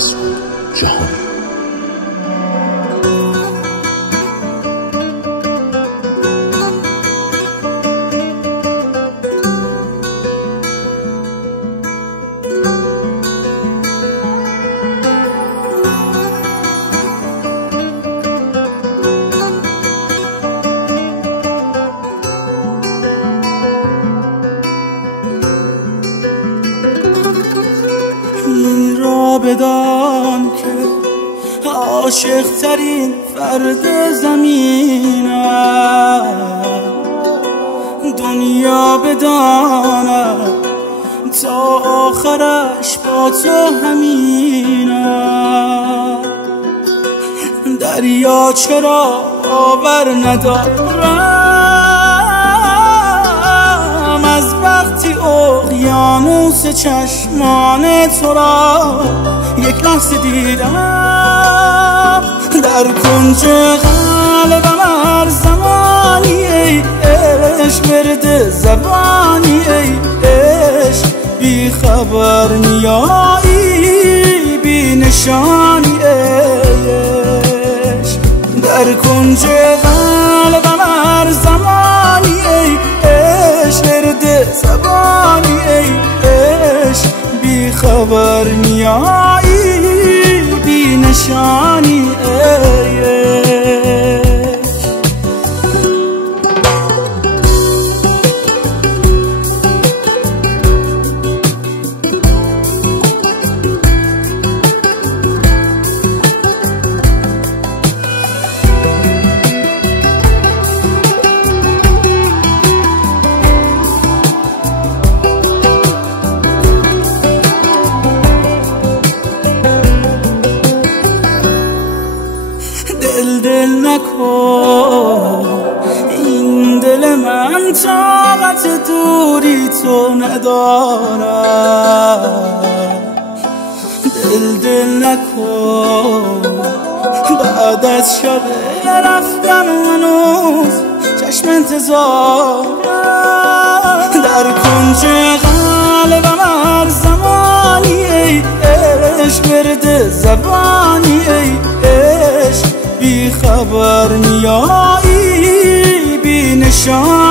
مسعود جهانی. این را بدان که عاشق ترین فرد زمینم، دنیا بداند تا آخرش با تو همینم. دریا چرا باور ندارم از وقتی اقیانوس چشمان تو را یک لحظه دیدم. در کنج قلبم هر زمانی ای عشق ورد زبانی ای عشق بی خبر میایی بی نشانی ای عشق. در کنج قلبم هر زمانی ای عشق ورد زبانی ای عشق بی خبر میایی بی نشانی ای عشق. دل نکن این دل من طاقت دوری تو ندارد. دل نکن بعد از شب رفتن هنوز چشم انتظارم. در کنج قلبم هر زمانی ای عشق ورد زبانی ای عشق بی خبر میایی بی نشان